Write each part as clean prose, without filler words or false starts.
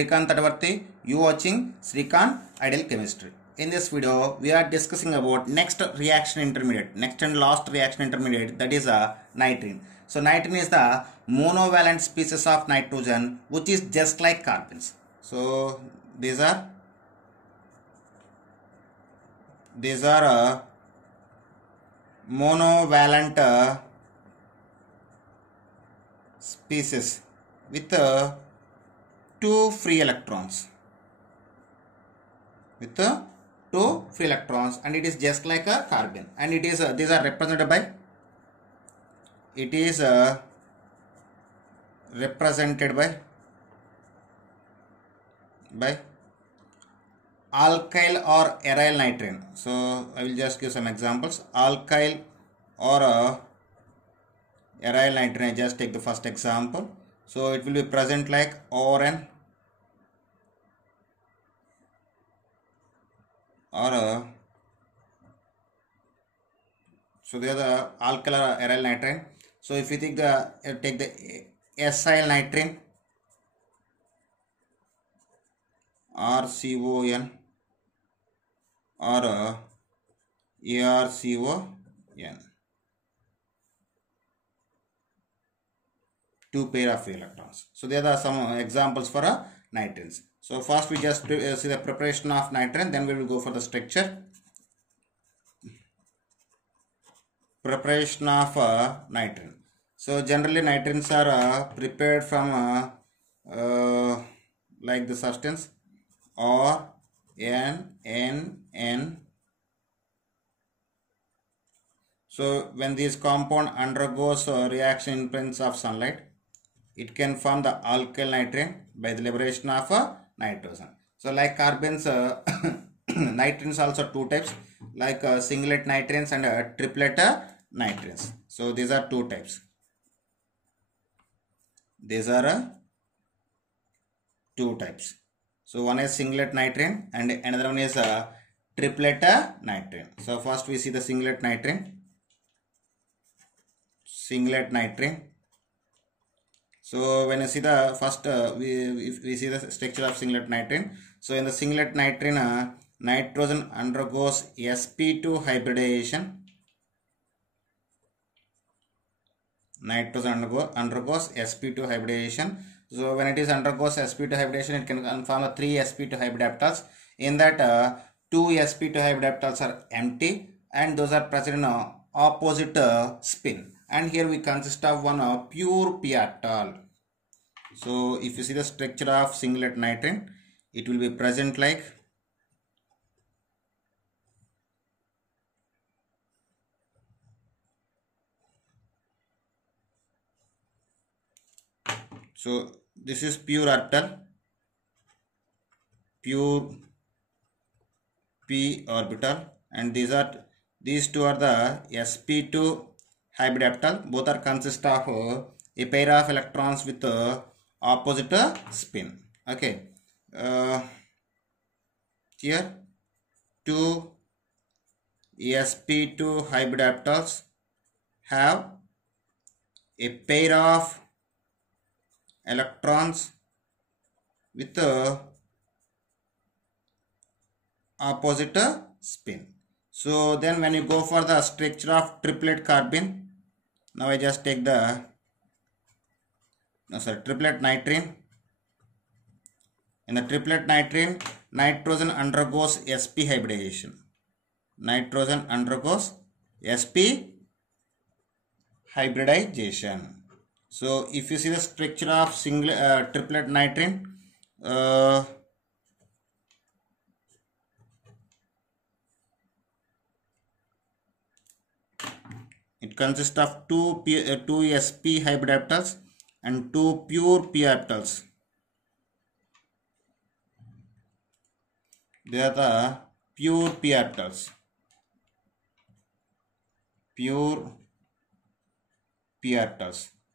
Srikanth Tadavarthi. You watching Srikanth Ideal Chemistry. In this video, we are discussing about next reaction intermediate, next and last reaction intermediate, that is nitrene. So nitrene is the monovalent species of nitrogen, which is just like carbons. So these are monovalent species with two free electrons, and it is just like a carbon, and it is these are represented by alkyl or aryl nitrene. So I will just give some examples. Alkyl or aryl nitrene. I just take the first example. So it will be present like ON or so they are the alkyl or aryl nitrene. So if you take the acyl nitrene, RCON or ARCON, two pair of electrons. So there are some examples for nitrogens. So first we just see the preparation of nitrogen, then we will go for the structure. Preparation of nitrogen. So generally nitrogens are prepared from like the substance or N. So when this compound undergoes reaction in presence of sunlight, it can form the alkyl nitrene by the liberation of nitrogen. So like carbons, nitrogens also two types, like singlet nitrogens and triplet nitrogens. So these are two types. So one is singlet nitrene and another one is triplet nitrene. So first we see the singlet nitrene. So when you see the first, we see the structure of singlet nitrene. So in the singlet nitrene, nitrogen undergoes sp2 hybridization. So when it is undergoes sp2 hybridization, it can form a 3 sp2 hybridoptals. In that, 2 sp2 hybridoptals are empty, and those are present in opposite spin. And here we consist of one pure p orbital. So if you see the structure of singlet nitrene, it will be present like so. This is pure orbital, pure p orbital, and these two are the sp2 hybrid orbital. Both are consist of a pair of electrons with opposite spin. Okay, here two sp2 hybrid orbitals have a pair of electrons with opposite spin. So then when you go for the structure of triplet carbene, now I just take the triplet nitrene. In the triplet nitrene, nitrogen undergoes sp hybridization. So if you see the structure of triplet nitrene, it consists of two sp hybrid orbitals and two pure p orbitals. They are the pure p orbitals.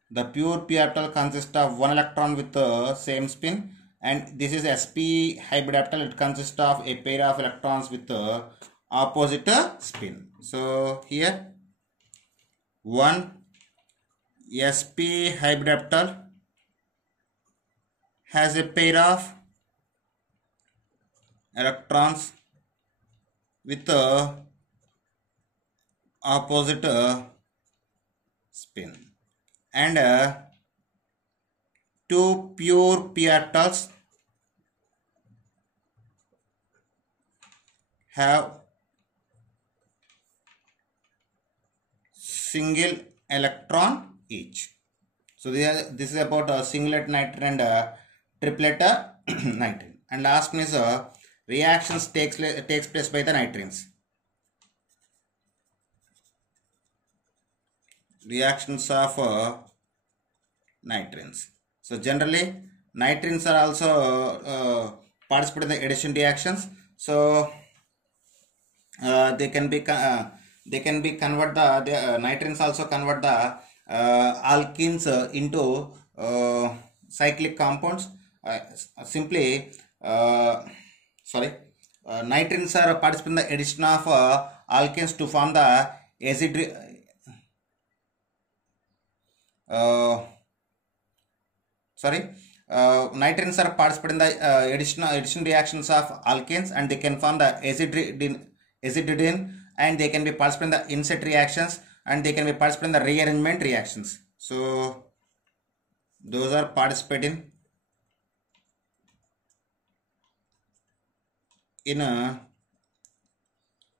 The pure p orbital consists of one electron with the same spin, and this is sp hybrid orbital. It consists of a pair of electrons with the opposite spin. So here one sp hybrid orbital has a pair of electrons with opposite spin, and two pure p orbitals have single electron each. So this is about singlet nitrogen and triplet nitrogen. And last one is reactions takes place by the nitrogens. Reactions of nitrogens. So generally nitrogens are also participate in the addition reactions. So they can be convert the nitrogens also convert the alkenes into cyclic compounds. Nitrogens are participate in the addition of alkenes to form the acid. Nitrogens are participate in the addition reactions of alkenes, and they can form the acididine, and they can be participate in the inset reactions, and they can be participate in the rearrangement reactions. So those are participating in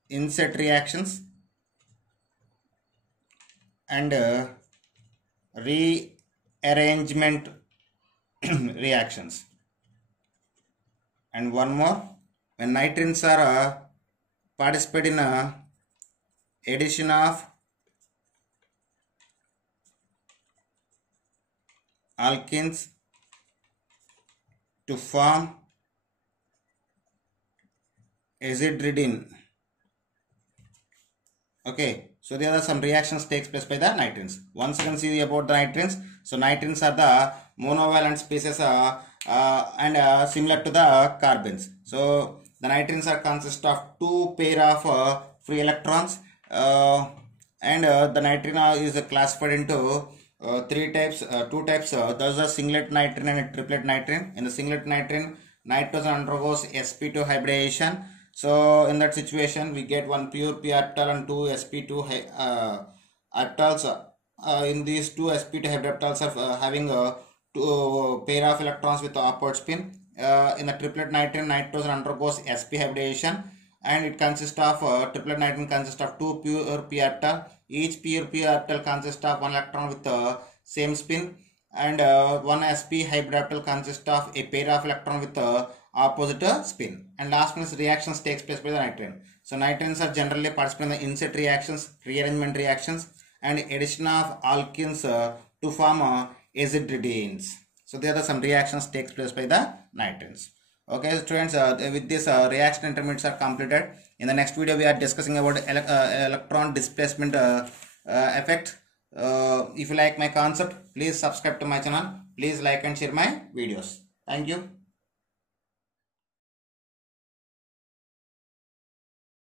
inset reactions and rearrangement reactions. And one more, when nitrogens are participate in addition of alkenes to form acididine. Okay, so there are some reactions takes place by the nitrogens. Once again, see about the nitrogens. So nitrogens are the monovalent species and similar to the carbons. So the nitrogens are consist of two pair of free electrons, and the nitrogen is classified into three types, two types. Those are singlet nitrogen and triplet nitrogen. In the singlet nitrogen, nitrogen undergoes sp2 hybridization. So in that situation, we get one pure p orbital and two sp2 orbitals. In these two sp2 orbitals are having two pair of electrons with the upward spin. In the triplet nitrogen, nitrogen undergoes sp hybridization, and it consists of triplet nitrogen consists of two pure p orbital. Each pure p orbital consists of one electron with the same spin, and one sp hybrid orbital consists of a pair of electron with the opposite spin. And last one is reactions takes place by the nitrogen. So nitrogens are generally participate in the inset reactions, rearrangement reactions, and addition of alkenes to form acididines. So there are some reactions takes place by the nitrogens. Okay students, with this reaction intermediates are completed. In the next video we are discussing about electron displacement effect. If you like my concept, please subscribe to my channel. Please like and share my videos. Thank you.